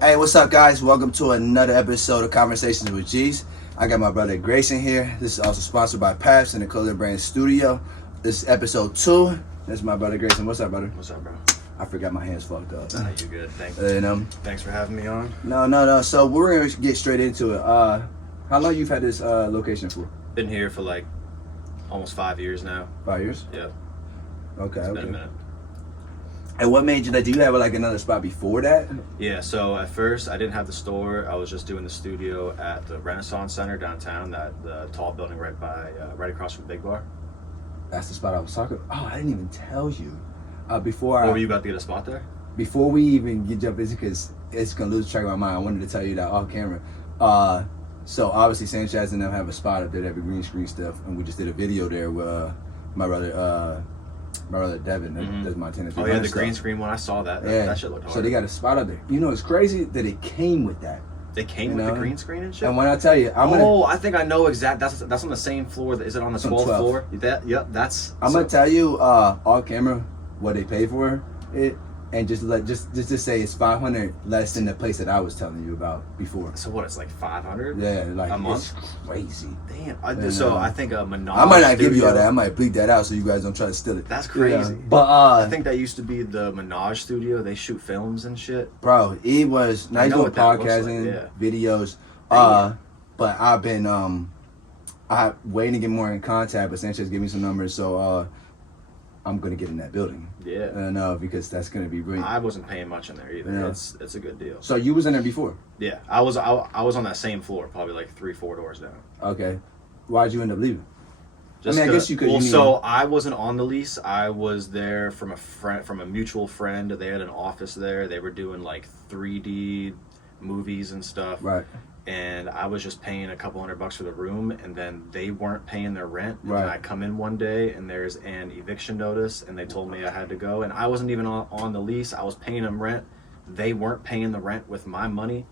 Hey, what's up, guys? Welcome to another episode of Conversations with Jeezz. I got my brother Grayson here. This is also sponsored by Paps and the Clothing Brand Studio. This is episode 2. That's my brother Grayson. What's up, brother? What's up, bro? I forgot my hands fucked up. Nah, you good. Thank you. Thanks for having me on. No. So we're gonna get straight into it. How long you've had this location for? Been here for like almost 5 years now. 5 years? Yeah. Okay. It's been a minute. And what made you that? Do you have like another spot before that? Yeah, so at first I didn't have the store. I was just doing the studio at the Renaissance Center downtown, the tall building right across from Big Bar. That's the spot I was talking about. Oh, I didn't even tell you. Were you about to get a spot there? Before we even jump into, because it's gonna lose track of my mind, I wanted to tell you that off camera. So obviously Sanchez and them have a spot up there that be green screen stuff, and we just did a video there with my brother Devin. That's Montana. Oh yeah, the green screen one. I saw that. That shit looked hard. So they got a spot up there. You know, it's crazy that it came with that. They came with the green screen and shit. And when I tell you, I think I know exact. That's on the same floor. Is it on the 12th floor? That's. I'm gonna tell you off camera what they paid for it, and just say it's $500 less than the place that I was telling you about before. So what? It's like $500. Yeah, like a month. It's crazy. Damn. I think a Menage. I might not give you all that. I might bleep that out so you guys don't try to steal it. That's crazy. Yeah. But I think that used to be the Menage studio. They shoot films and shit. Bro, it was nice doing podcasting, videos. But I've been I'm waiting to get more in contact. But Sanchez gave me some numbers, so I'm gonna get in that building. Yeah. Because that's gonna be great. I wasn't paying much in there either. Yeah. It's a good deal. So you was in there before? Yeah, I was on that same floor, probably like 3-4 doors down. Okay. Why'd you end up leaving? Just I guess you could. Well, so I wasn't on the lease. I was there from a mutual friend. They had an office there. They were doing like 3D movies and stuff. Right. And I was just paying a couple $100 for the room, and then they weren't paying their rent. Right. And I come in one day, and there's an eviction notice, and they told me I had to go. And I wasn't even on the lease. I was paying them rent. They weren't paying the rent with my money.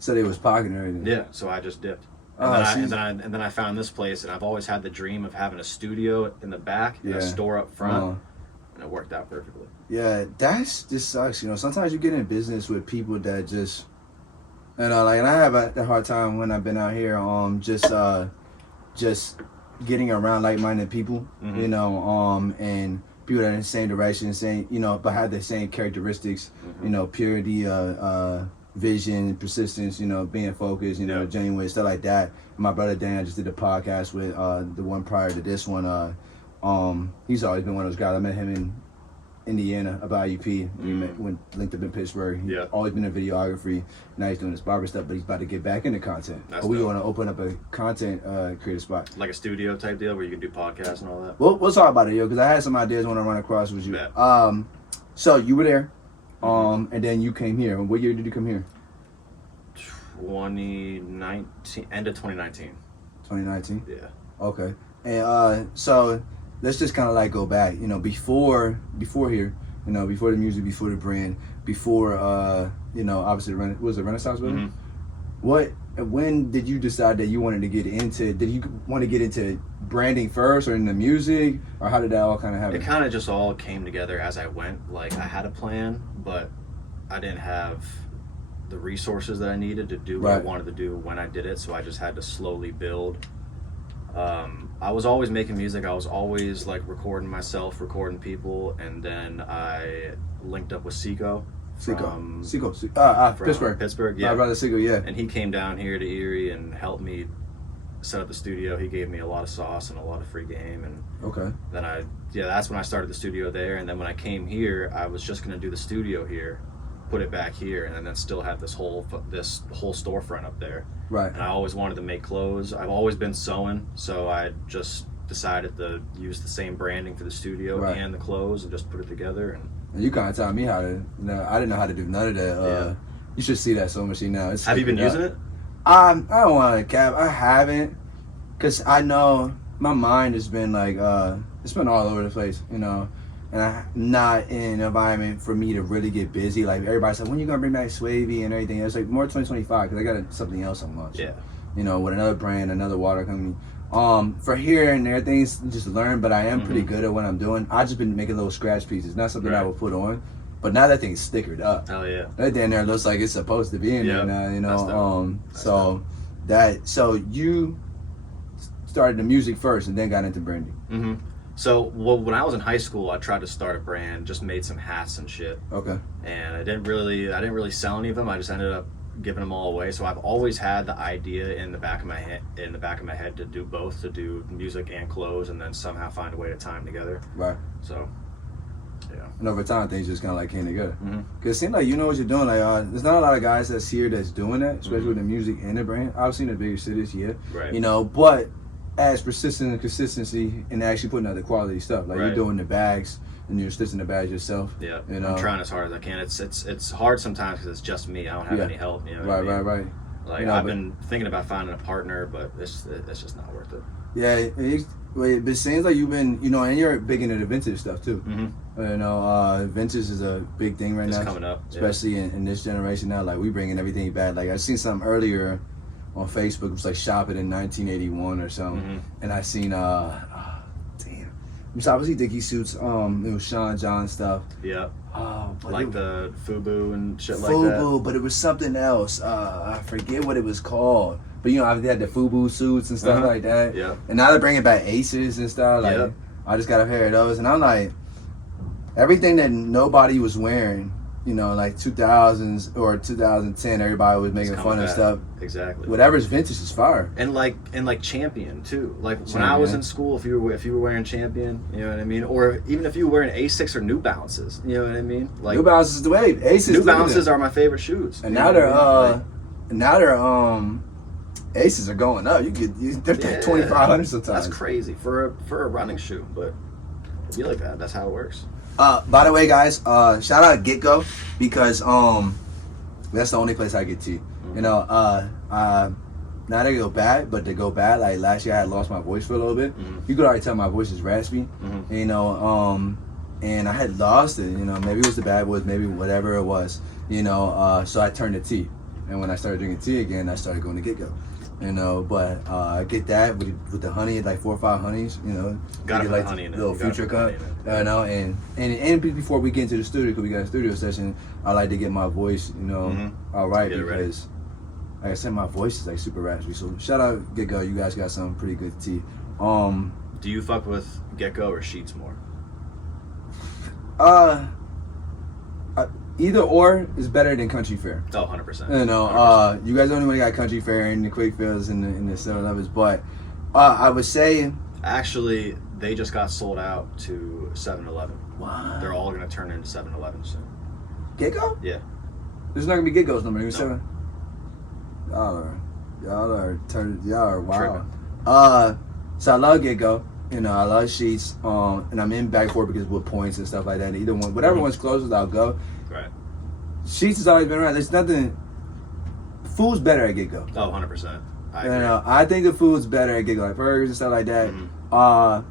So they was pocketing everything. Yeah. So I just dipped. And then I found this place, and I've always had the dream of having a studio in the back and a store up front, and it worked out perfectly. Yeah, that's just sucks. You know, sometimes you get in business with people that just. And and I have a hard time when I've been out here, just getting around like-minded people, you know, and people that are in the same direction, but have the same characteristics, you know, purity, vision, persistence, you know, being focused, you know, genuine, stuff like that. My brother Dan, I just did a podcast with the one prior to this one. He's always been one of those guys. I met him in Indiana about IUP. We went linked up in Pittsburgh. He's always been in videography. Now he's doing his barber stuff, but he's about to get back into content. We want to open up a content creator spot, like a studio type deal where you can do podcasts and all that. We'll talk about it, yo, because I had some ideas when I run across with you. Yeah. So you were there, and then you came here. What year did you come here? 2019, end of 2019. 2019. Yeah. Okay. And so. Let's just kind of like go back, you know, before here, you know, before the music, before the brand, before, you know, obviously, was it Renaissance building? When did you decide that you wanted to get into, did you want to get into branding first or in the music, or how did that all kind of happen? It kind of just all came together as I went. Like, I had a plan, but I didn't have the resources that I needed to do what I wanted to do when I did it, so I just had to slowly build. I was always making music. I was always like recording myself, recording people, and then I linked up with Seiko. From Pittsburgh, yeah. My brother Seiko, yeah. And he came down here to Erie and helped me set up the studio. He gave me a lot of sauce and a lot of free game, and then that's when I started the studio there. And then when I came here, I was just gonna do the studio here, put it back here, and then still have this whole storefront up there. Right. And I always wanted to make clothes. I've always been sewing, so I just decided to use the same branding for the studio and the clothes and just put it together. And you kind of taught me how to. I didn't know how to do none of that. You should see that sewing machine now. Have you been using it? I don't want to cap. I haven't, cause I know my mind has been like it's been all over the place, you know. And I'm not in an environment for me to really get busy. Like, everybody's like, when you gonna bring back Swavy and everything? It's like more 2025, because I got something else I'm launching. Yeah. You know, with another brand, another water company. For here and there, things just learn, but I am pretty good at what I'm doing. I just been making little scratch pieces, not something I will put on. But now that thing's stickered up. Oh yeah. That thing there looks like it's supposed to be in there now, you know. So you started the music first and then got into branding. Mm-hmm. So when I was in high school, I tried to start a brand, just made some hats and shit. Okay. And I didn't really sell any of them. I just ended up giving them all away. So I've always had the idea in the back of my head to do both, to do music and clothes, and then somehow find a way to tie them together. Right. So, yeah. And over time, things just kind of like came together. Mm-hmm. Cause it seems like you know what you're doing. Like, there's not a lot of guys that's here that's doing that, especially with the music and the brand. Obviously, in the bigger cities, yeah. Right. You know, but as persistent and consistency and actually putting out the quality stuff, like you're doing the bags and you're stitching the bags yourself. Yeah. You know, I'm trying as hard as I can. It's hard sometimes because it's just me. I don't have any help. You know. Right. Like, I've been thinking about finding a partner, but it's just not worth it. Yeah, it seems like you've been, you know, and you're big into the vintage stuff too. Mm-hmm. You know, vintage is a big thing right now. It's coming up. Especially in this generation now. Like, we bringing everything back. Like, I seen something earlier on Facebook. It was like Shop It in 1981 or something. Mm-hmm. And I seen, it was obviously Dickie suits. It was Sean John stuff. Yeah. Like the FUBU and shit like that. FUBU, but it was something else. I forget what it was called. But you know, they had the FUBU suits and stuff like that. Yeah. And now they're bringing back Aces and stuff. Like, I just got a pair of those, and I'm like, everything that nobody was wearing, you know, like 2000s or 2010, everybody was making fun of stuff. Exactly. Whatever's vintage is fire. And like Champion too. Like when I was in school, if you were wearing Champion, you know what I mean, or even if you were wearing Asics or New Balances, you know what I mean. Like New Balances is the way. Aces. New Balances are my favorite shoes. And now they're Aces are going up. They're 2,500 sometimes. That's crazy for a running shoe, but it'd be like that. That's how it works. By the way, guys, shout out Get-Go, because that's the only place I get tea. You know, now they go bad, but they go bad. Like last year, I had lost my voice for a little bit. You could already tell my voice is raspy. You know, and I had lost it. You know, maybe it was the bad woods, maybe whatever it was. You know, so I turned to tea, and when I started drinking tea again, I started going to Get-Go. You know, but I get that with the honey, like 4 or 5 honeys. You know, got like honey in it. Little future cup. You know, and before we get into the studio, because we got a studio session, I like to get my voice, you know, all right, because like I said, my voice is like super raspy. So shout out Get-Go, you guys got some pretty good tea. Do you fuck with Get-Go or Sheets more? Either or is better than Country Fair. Oh, 100%. You know, 100%. You guys only got Country Fair and the Quick Fills and the 7-Elevens, but I would say... Actually, they just got sold out to 7-Eleven. Wow. They're all going to turn into 7-Eleven soon. Get-Go? Yeah. There's not going to be Get-Go's no more. Y'all are wow. So I love Get-Go. You know, I love Sheets. And I'm in back and forth because with points and stuff like that. Either one, whatever one's closest, I'll go. Right. Sheets has always been around. There's nothing. Food's better at Get-Go. Oh, 100%. I agree. You know, I think the food's better at Get-Go, like burgers and stuff like that. I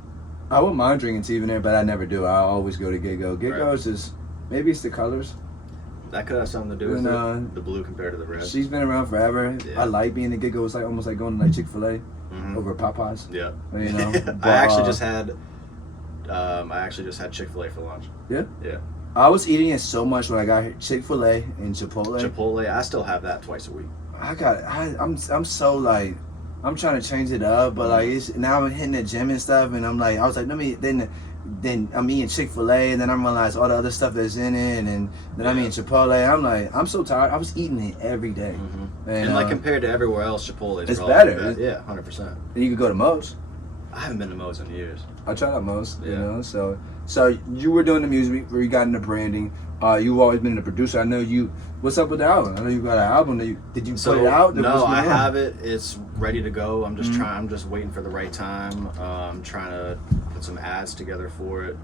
wouldn't mind drinking tea in there, but I never do. I always go to Get-Go. Get-Go is just, maybe it's the colors. That could have something to do with it. The blue compared to the red. She's been around forever. Yeah. I like being at Get-Go. It's like almost like going to like Chick-fil-A over Popeyes. Yeah. You know, but, I actually just had Chick-fil-A for lunch. Yeah. Yeah. I was eating it so much when I got here. Chick-fil-A and Chipotle. Chipotle, I still have that twice a week. I'm so like, I'm trying to change it up, but like now I'm hitting the gym and stuff, and I'm like, I was like, let me then I'm eating Chick-fil-A, and then I realized all the other stuff that's in it, and then I'm eating Chipotle. I'm like, I'm so tired. I was eating it every day, and like compared to everywhere else, Chipotle is better. Yeah, 100%. And you could go to Moe's. I haven't been to Moe's in years. I tried out Moe's, you know. So you were doing the music, where you got into branding. You've always been a producer. I know you. What's up with the album? I know you got an album. Did you put it out? No, I have it. It's ready to go. I'm just trying. I'm just waiting for the right time. I'm trying to put some ads together for it.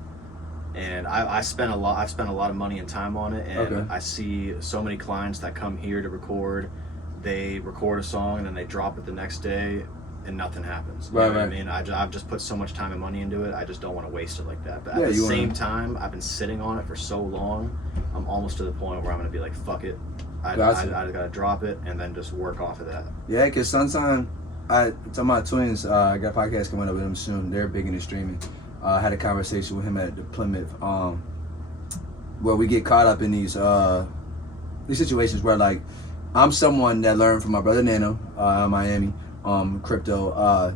And I've spent a lot of money and time on it. And I see so many clients that come here to record. They record a song and then they drop it the next day. And nothing happens. You know what I mean? I've just put so much time and money into it. I just don't want to waste it like that. But at the same time, I've been sitting on it for so long. I'm almost to the point where I'm going to be like, fuck it. I got to drop it and then just work off of that. Yeah, because sometimes, talking about Twins, I got a podcast coming up with them soon. They're big into streaming. I had a conversation with him at the Plymouth where we get caught up in these situations where like I'm someone that learned from my brother Nano in Miami, crypto.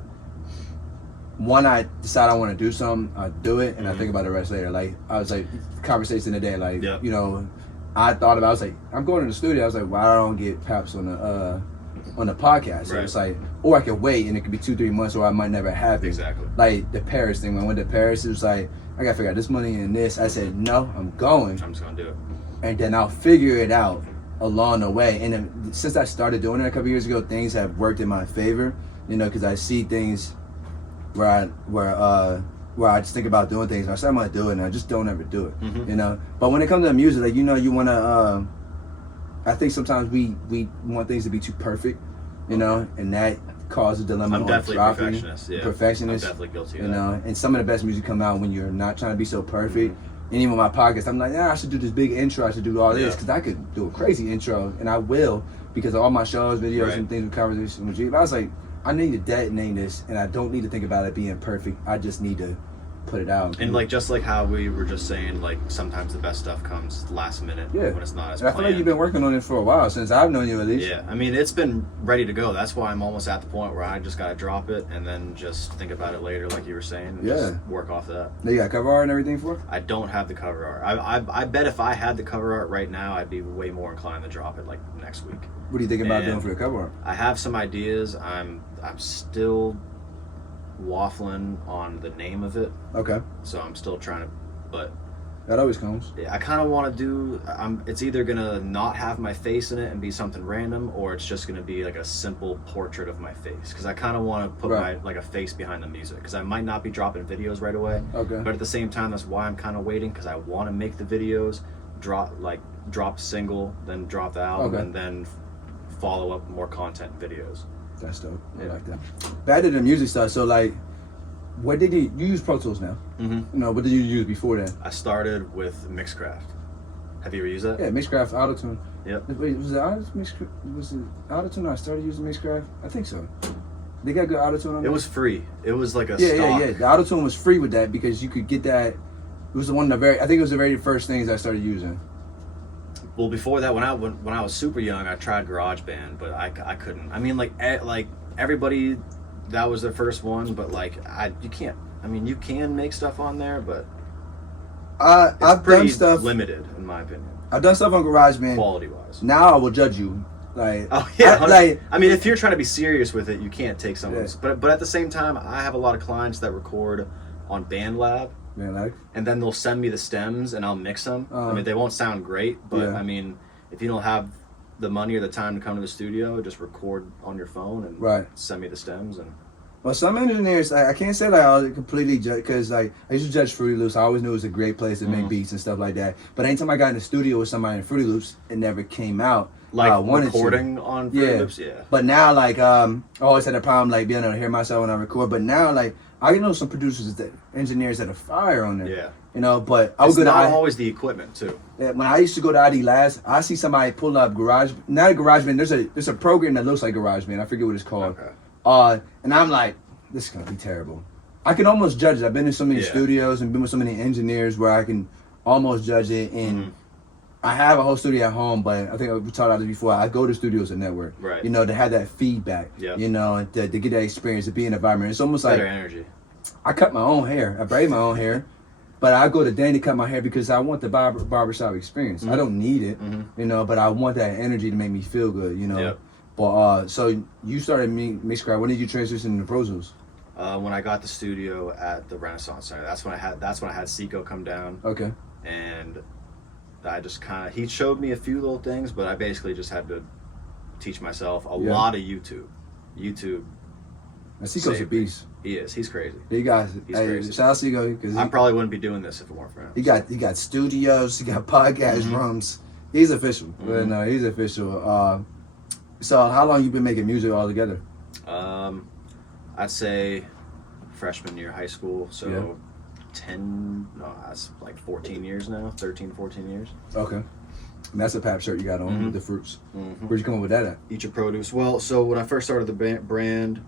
When I decide I want to do something, I do it, and I think about the rest later. Like I was like conversation today, like you know, I thought about. I was like, I'm going to the studio. I was like, why don't I get Paps on the podcast? So it's like, or I could wait, and it could be 2-3 months, or I might never have it. Exactly. Like the Paris thing. When I went to Paris, it was like I gotta figure out this money and this. I said no, I'm going. I'm just gonna do it, and then I'll figure it out along the way. And then, since I started doing it a couple years ago, things have worked in my favor. You know, because I see things where I just think about doing things. I say I'm gonna do it, and I just don't ever do it. You know. But when it comes to music, like you know, you wanna. I think sometimes we want things to be too perfect, you know, and that causes a dilemma. I'm on definitely dropping. Perfectionist. Yeah. Perfectionist. I'm definitely guilty of you that. know, and some of the best music come out when you're not trying to be so perfect. And even my podcast, I'm like, I should do this big intro. I should do all this because I could do a crazy intro, and I will because of all my shows, videos, and things with conversations with Jeezz. But I was like, I need to detonate this, and I don't need to think about it being perfect. I just need to put it out. And like just like how we were just saying, like sometimes the best stuff comes last minute when it's not as planned. I feel like you've been working on it for a while, since I've known you at least. Yeah, I mean it's been ready to go. That's why I'm almost at the point where I just gotta drop it and then just think about it later, like you were saying, and just work off that. You got cover art and everything for it? I don't have the cover art. I bet if I had the cover art right now, I'd be way more inclined to drop it like next week. What are you thinking about doing for the cover art? I have some ideas. I'm still waffling on the name of it. Okay. So I'm still trying to, but that always comes. Yeah, I kind of want to do. It's either gonna not have my face in it and be something random, or it's just gonna be like a simple portrait of my face. Because I kind of want to put my like a face behind the music. Because I might not be dropping videos right away. Okay. But at the same time, that's why I'm kind of waiting. Because I want to make the videos, drop single, then drop the album, and then follow up more content videos. That's dope. I like that. Back to the music stuff. So like, what did you use Pro Tools now? You know, what did you use before that? I started with Mixcraft. Have you ever used that? Yeah, Mixcraft Autotune. Yep. Wait, was it Autotune? I started using Mixcraft. I think so. They got good Autotune on there. It was free. It was like a stock. The Autotune was free with that because you could get that. It was one of the I think it was the very first things I started using. Well, before that, when I was super young, I tried GarageBand, but I couldn't. I mean, like everybody, that was their first one, but like you can't. I mean, you can make stuff on there, but I've done stuff limited, in my opinion. I've done stuff on GarageBand, quality wise. Now I will judge you. Like, oh yeah, I mean, if you're trying to be serious with it, you can't take someone's. But at the same time, I have a lot of clients that record on BandLab. And then they'll send me the stems and I'll mix them. I mean, they won't sound great, but I mean, if you don't have the money or the time to come to the studio, just record on your phone and send me the stems. And well, some engineers, I can't say like I'll completely judge, because like I used to judge Fruity Loops. I always knew it was a great place to make beats and stuff like that. But anytime I got in the studio with somebody in Fruity Loops, it never came out. Like recording on Fruity Loops, But now, like, I always had a problem like being able to hear myself when I record. But now, like, I know some producers, engineers that are fire on there. Yeah. You know, but I was good. Not always the equipment too. Yeah, when I used to go to ID Labs, I see somebody pull up not a GarageBand. There's a program that looks like GarageBand. I forget what it's called. Okay. And I'm like, this is gonna be terrible. I can almost judge it. I've been in so many studios and been with so many engineers where I can almost judge it. And I have a whole studio at home, but I think we talked about this before. I go to studios at network, you know, to have that feedback, you know, to get that experience, to be in the environment. It's almost better like energy. I cut my own hair. I braid my own hair, but I go to Dan to cut my hair because I want the barbershop experience. I don't need it, you know, but I want that energy to make me feel good, you know. But so you started Mixcraft. When did you transition into Pro Tools? When I got the studio at the Renaissance Center. That's when I had Seco come down. Okay. And I just he showed me a few little things, but I basically just had to teach myself a lot of YouTube. Seco's a beast. He is. He's crazy. He's crazy. Shout out Seco, because I probably wouldn't be doing this if it weren't for him. He got studios. He got podcast rooms. He's official. No, he's official. So how long you been making music all together? I'd say freshman year of high school. So that's like 14 years now. 13, 14 years. Okay. And that's a Paps shirt you got on with the fruits. Where'd you come up with that at? Eat Your Produce. Well, so when I first started the brand,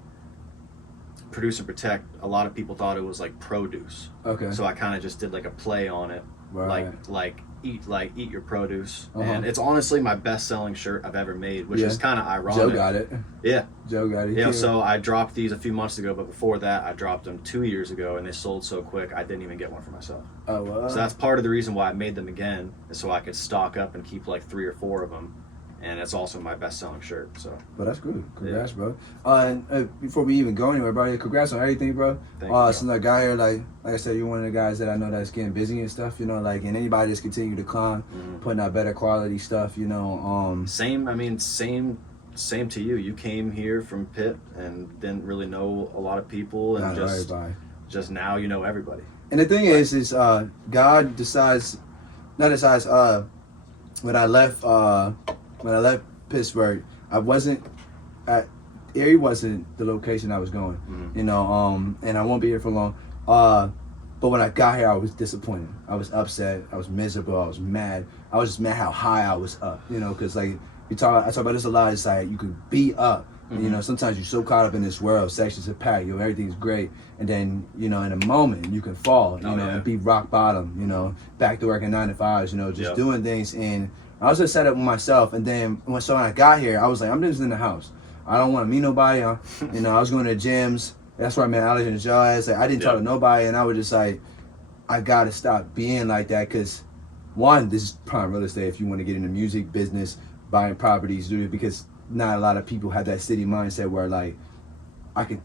Produce and Protect, a lot of people thought it was like produce. Okay. So I kind of just did like a play on it. Right. Like eat your produce, and it's honestly my best selling shirt I've ever made, which is kind of ironic. Joe got it. Yeah, Joe got it. Yeah, so I dropped these a few months ago, but before that, I dropped them 2 years ago, and they sold so quick I didn't even get one for myself. Oh wow! So that's part of the reason why I made them again, is so I could stock up and keep like 3 or 4 of them. And it's also my best-selling shirt. So, but that's good. Congrats, bro. And before we even go anywhere, bro, congrats on everything, bro. Thank you, since I got here, like I said, you're one of the guys that I know that's getting busy and stuff. You know, like, and anybody that's continue to climb, putting out better quality stuff. You know, same to you. You came here from Pitt and didn't really know a lot of people, and just now you know everybody. And the thing is God decides. When I left Pittsburgh, Erie wasn't the location I was going, you know, and I won't be here for long. But when I got here, I was disappointed. I was upset. I was miserable. I was mad. I was just mad how high I was up, you know, because like I talk about this a lot. It's like you could be up, and, you know, sometimes you're so caught up in this world, sections are packed, you know, everything's great, and then, you know, in a moment you can fall, you know, and be rock bottom, you know, back to working 9 to 5s, you know, just doing things. And I was just set up with myself, and then when I got here, I was like, I'm just in the house. I don't want to meet nobody. You know, I was going to gyms. That's where I met Alex and Joe. I didn't talk to nobody, and I was just like, I gotta stop being like that, because one, this is prime real estate. If you want to get into music business, buying properties, do it, because not a lot of people have that city mindset where like I could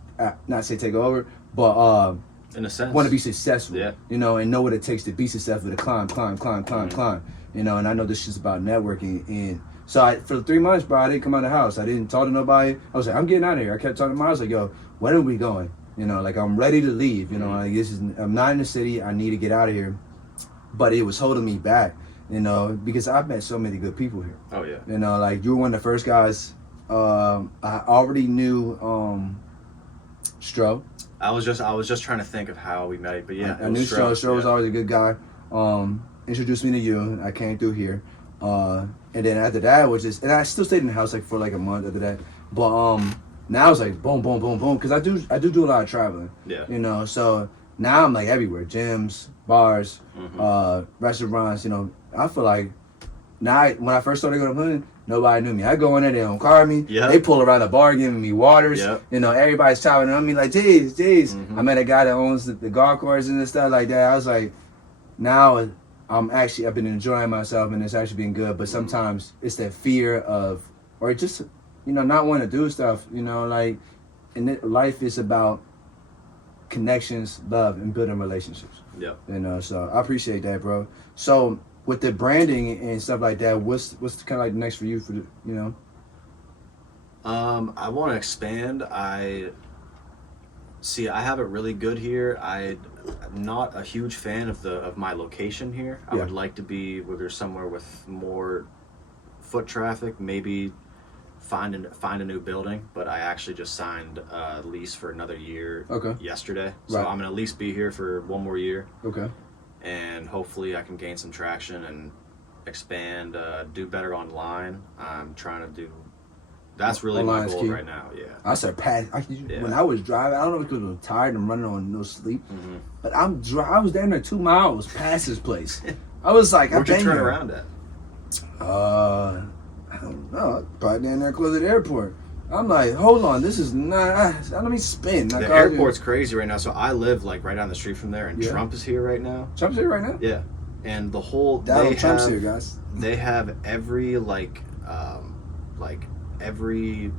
not say take over, but in a sense, want to be successful. You know, and know what it takes to be successful, to climb. You know, and I know this is about networking. And so for 3 months, bro, I didn't come out of the house. I didn't talk to nobody. I was like, I'm getting out of here. I kept talking to my house, like, yo, when are we going? You know, like, I'm ready to leave. You know, like, I'm not in the city. I need to get out of here. But it was holding me back, you know, because I've met so many good people here. Oh, yeah. You know, like, you were one of the first guys. I already knew Stro. I was just trying to think of how we met, but yeah. I knew Stro. Stro was always a good guy. Introduced me to you. I came through here. And then after that was just, and I still stayed in the house like for like a month after that. But now it's like boom, boom, boom, boom, because I do a lot of traveling. Yeah. You know, so now I'm like everywhere, gyms, bars, restaurants. You know, I feel like now when I first started going to Cleveland, nobody knew me. I go in there, they don't call me. Yep. They pull around the bar giving me waters. Yep. You know, everybody's shouting on me like, Jeezz. I met a guy that owns the golf course and stuff like that. I was like, now I've been enjoying myself, and it's actually been good. But sometimes it's that fear of, or just, you know, not wanting to do stuff. You know, like, and life is about connections, love, and building relationships. Yeah. You know, so I appreciate that, bro. So with the branding and stuff like that, what's kind of like next for you for the, you know? I want to expand. I have it really good here. I'm not a huge fan of my location here. I would like to be where there's somewhere with more foot traffic, maybe find a new building, but I actually just signed a lease for another year yesterday. So I'm going to at least be here for 1 more year. Okay. And hopefully I can gain some traction and expand, do better online. I'm trying to do, that's really my goal right now. Yeah. I surpassed, when I was driving, I don't know if it was tired and running on no sleep, but I was down there 2 miles past this place. I was like, where'd you turn around at? I don't know, probably down there close to the airport. I'm like, hold on, this is not, let me spin. The airport's crazy right now, so I live like right down the street from there, and Trump is here right now. Trump's here right now? Yeah. And the whole, Trump's here, guys. They have every, every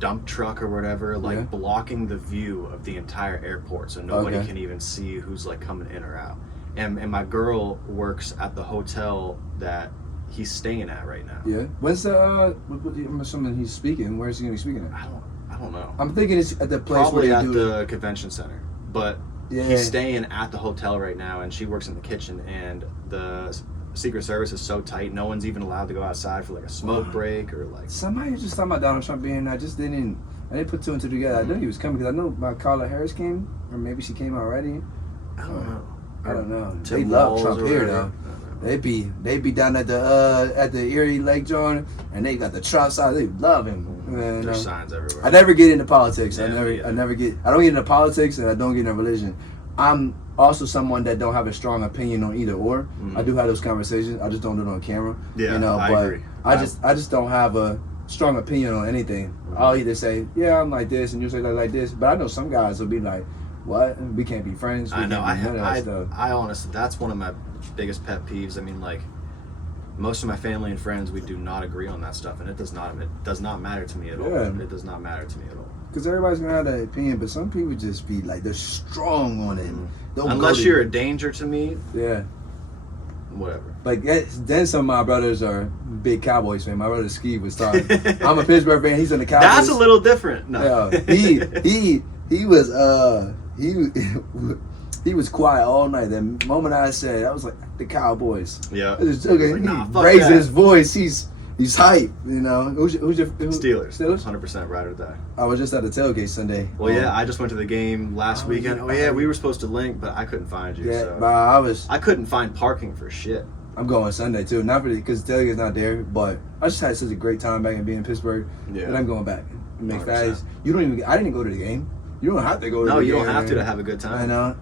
dump truck or whatever, blocking the view of the entire airport, so nobody can even see who's like coming in or out. And my girl works at the hotel that he's staying at right now. Yeah. When's the I'm assuming he's speaking. Where is he gonna be speaking at? I don't know. I'm thinking it's at the place probably where at the convention center. But he's staying at the hotel right now, and she works in the kitchen, and the Secret Service is so tight, no one's even allowed to go outside for like a smoke break or like. Somebody was just talking about Donald Trump being. I didn't put 2 and 2 together. I knew he was coming because I know my Kamala Harris came, or maybe she came already. I don't know. They love Trump here though. They be down at the Erie Lake joint, and they got the Trump side. They love him. There's signs everywhere. I never get into politics. I don't get into politics, and I don't get into religion. I'm also someone that don't have a strong opinion on either or. I do have those conversations. I just don't do it on camera. Yeah, you know, I but agree. I just don't have a strong opinion on anything. I'll either say, yeah, I'm like this, and you say like this. But I know some guys will be like, what? We can't be friends. I know. I Honestly, that's one of my biggest pet peeves. I mean, like, most of my family and friends, we do not agree on that stuff, and it does not matter to me at all. It does not matter to me at all. Because everybody's gonna have that opinion, but some people just be like, they're strong on it. Unless you're a danger to me. Yeah. Whatever. Like, then some of my brothers are big Cowboys fan. My brother Ski was talking. I'm a Pittsburgh fan. He's in the Cowboys. That's a little different. No. Yeah, he was he was quiet all night. The moment I said, I was like, the Cowboys. Yeah. He raised his voice. He's hype, you know. Who's your Steelers? Steelers? 100% ride or die. I was just at the tailgate Sunday. Well, yeah, I just went to the game last weekend. Oh yeah, we were supposed to link, but I couldn't find you. Yeah, so. but I couldn't find parking for shit. I'm going Sunday too, not because the tailgate's not there, but I just had such a great time back and being in Pittsburgh. Yeah. And I'm going back. Make fast. I didn't go to the game. You don't have to go to the game. No, you don't have to have a good time. I know.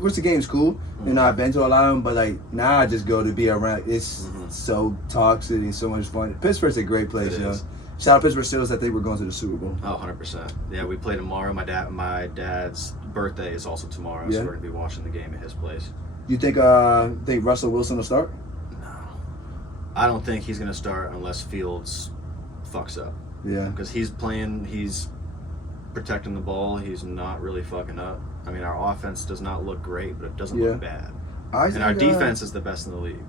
Which the game's cool. You know, I've been to a lot of them, but like now I just go to be around. It's so toxic and so much fun. Pittsburgh's a great place, you know. Shout out Pittsburgh Steelers that they were going to the Super Bowl. Oh, 100%. Yeah, we play tomorrow. My dad's birthday is also tomorrow, so we're going to be watching the game at his place. You think Russell Wilson will start? No. I don't think he's going to start unless Fields fucks up. Yeah. Because he's protecting the ball. He's not really fucking up. I mean, our offense does not look great, but it doesn't look bad. And our defense is the best in the league.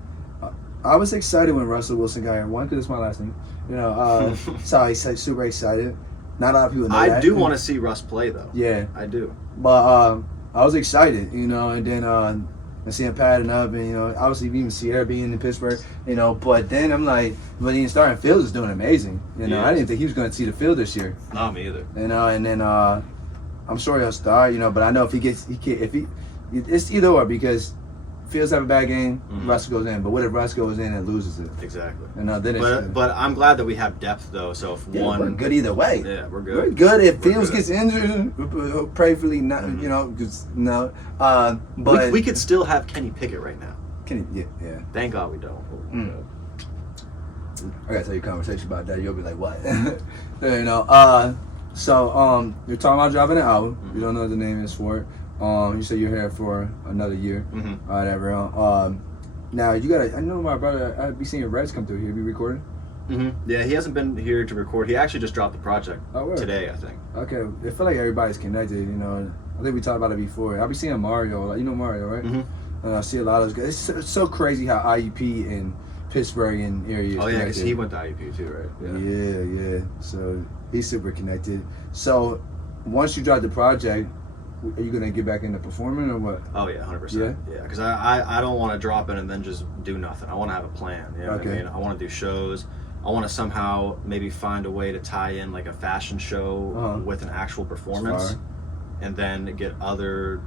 I was excited when Russell Wilson got here. One, because it's my last name. You know, so I was super excited. Not a lot of people know that. I do want to see Russ play, though. Yeah. I do. But I was excited, you know, and then and seeing padding up, and, you know, obviously even Sierra being in Pittsburgh, you know, but then I'm like, when he started, Fields is doing amazing. You know, I didn't think he was going to see the field this year. Not me either. You know, and then I'm sure he'll start, you know, but I know if it's either or, because Fields have a bad game, Russ goes in. But what if Russ goes in and loses it? Exactly. And then but I'm glad that we have depth, though. So if we're good either way. Yeah, we're good. We're good. If Fields gets injured, prayerfully not. You know, because no. But we could still have Kenny Pickett right now. Yeah. Thank God we don't. I gotta tell you a conversation about that. You'll be like, what? You know. So you're talking about dropping an album. You don't know what the name is for it. You said you're here for another year, or whatever. Now you gotta. I know my brother. I'd be seeing Reds come through here. Be recording. Yeah, he hasn't been here to record. He actually just dropped the project today, I think. Okay, I feel like everybody's connected. You know, I think we talked about it before. I'll be seeing Mario. Like, you know Mario, right? And I see a lot of those guys. It's so crazy how IUP and Pittsburgh and area. Oh yeah, because he went to IUP too, right? Yeah. So he's super connected. So once you drop the project, are you gonna get back into performing or what? Oh yeah, 100%. Yeah, because I don't want to drop it and then just do nothing. I want to have a plan. You know what I mean? I want to do shows. I want to somehow maybe find a way to tie in like a fashion show with an actual performance, and then get other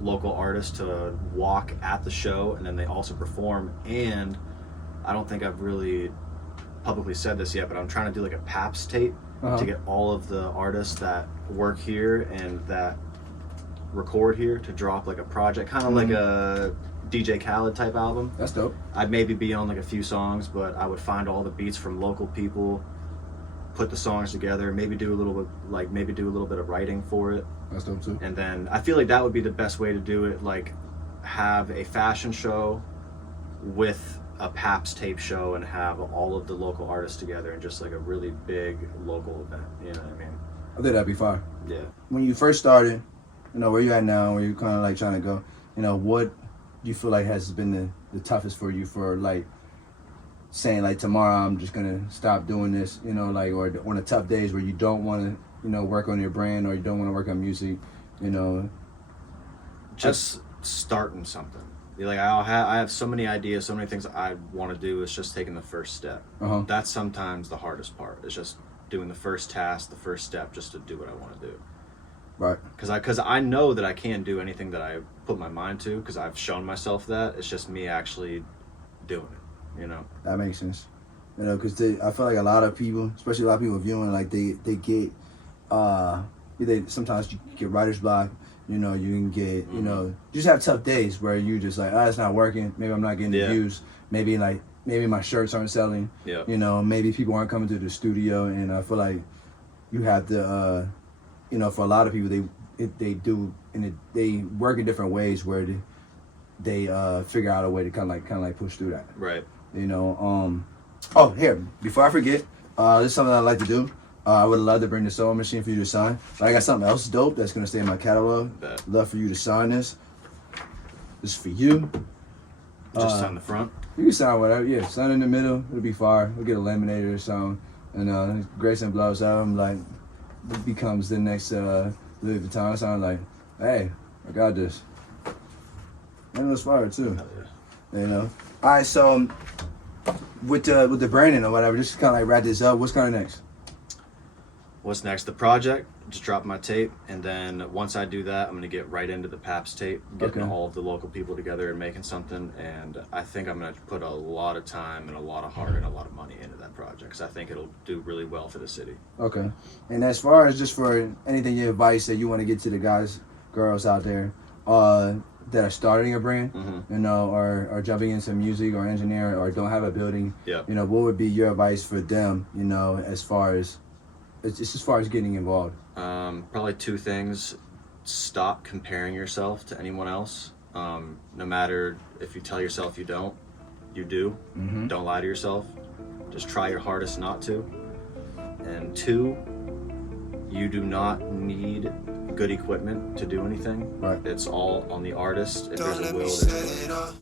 local artists to walk at the show, and then they also perform. And I don't think I've really publicly said this yet, but I'm trying to do like a Paps tape to get all of the artists that work here and that record here to drop like a project, kind of like a DJ Khaled type album. That's dope. I'd maybe be on like a few songs, but I would find all the beats from local people, put the songs together, maybe do a little bit of writing for it. That's dope too. And then I feel like that would be the best way to do it, like have a fashion show with a Paps tape show and have all of the local artists together and just like a really big local event. You know what I mean? I think that'd be fire. Yeah. When you first started, you know, where you at now, where you're kind of like trying to go, you know, what do you feel like has been the toughest for you for like saying like tomorrow I'm just gonna stop doing this, you know, like, or on the tough days where you don't want to, you know, work on your brand or you don't want to work on music, you know? Just starting something. Like I have so many ideas, so many things I want to do. It's just taking the first step. That's sometimes the hardest part. It's just doing the first task, the first step, just to do what I want to do. Right. Because I know that I can do anything that I put my mind to, because I've shown myself that. It's just me actually doing it, you know? That makes sense. You know, because I feel like a lot of people, especially a lot of people viewing, like they get sometimes you get writer's block. You know, you can get, you know, you just have tough days where you just like, it's not working. Maybe I'm not getting the views. Maybe my shirts aren't selling. Yeah. You know, maybe people aren't coming to the studio, and I feel like you have to, you know, for a lot of people, they work in different ways where they figure out a way to kind of like push through that. Right. You know. Oh, here, before I forget, this is something I'd like to do. I would love to bring the sewing machine for you to sign. But I got something else dope that's gonna stay in my catalog. Love for you to sign this. This is for you. Just sign the front. You can sign whatever. Yeah, sign in the middle. It'll be fire. We'll get a laminator or something. And Grayson blows out. I'm like, it becomes the next Louis Vuitton. So I'm like, hey, I got this. And it was fire too. You know. All right, so with the branding or whatever, just kind of like wrap this up. What's kind of next? What's next? The project. Just drop my tape, and then once I do that, I'm gonna get right into the Paps tape, getting all of the local people together and making something. And I think I'm gonna put a lot of time and a lot of heart and a lot of money into that project because I think it'll do really well for the city. Okay. And as far as just for anything, your advice that you want to get to the guys, girls out there that are starting a brand, you know, or jumping into music or engineering or don't have a building, you know, what would be your advice for them, you know, as far as getting involved? Probably two things. Stop comparing yourself to anyone else. No matter if you tell yourself you don't, you do. Don't lie to yourself. Just try your hardest not to. And two, you do not need good equipment to do anything. Right. It's all on the artist. If there's a will, there's a way.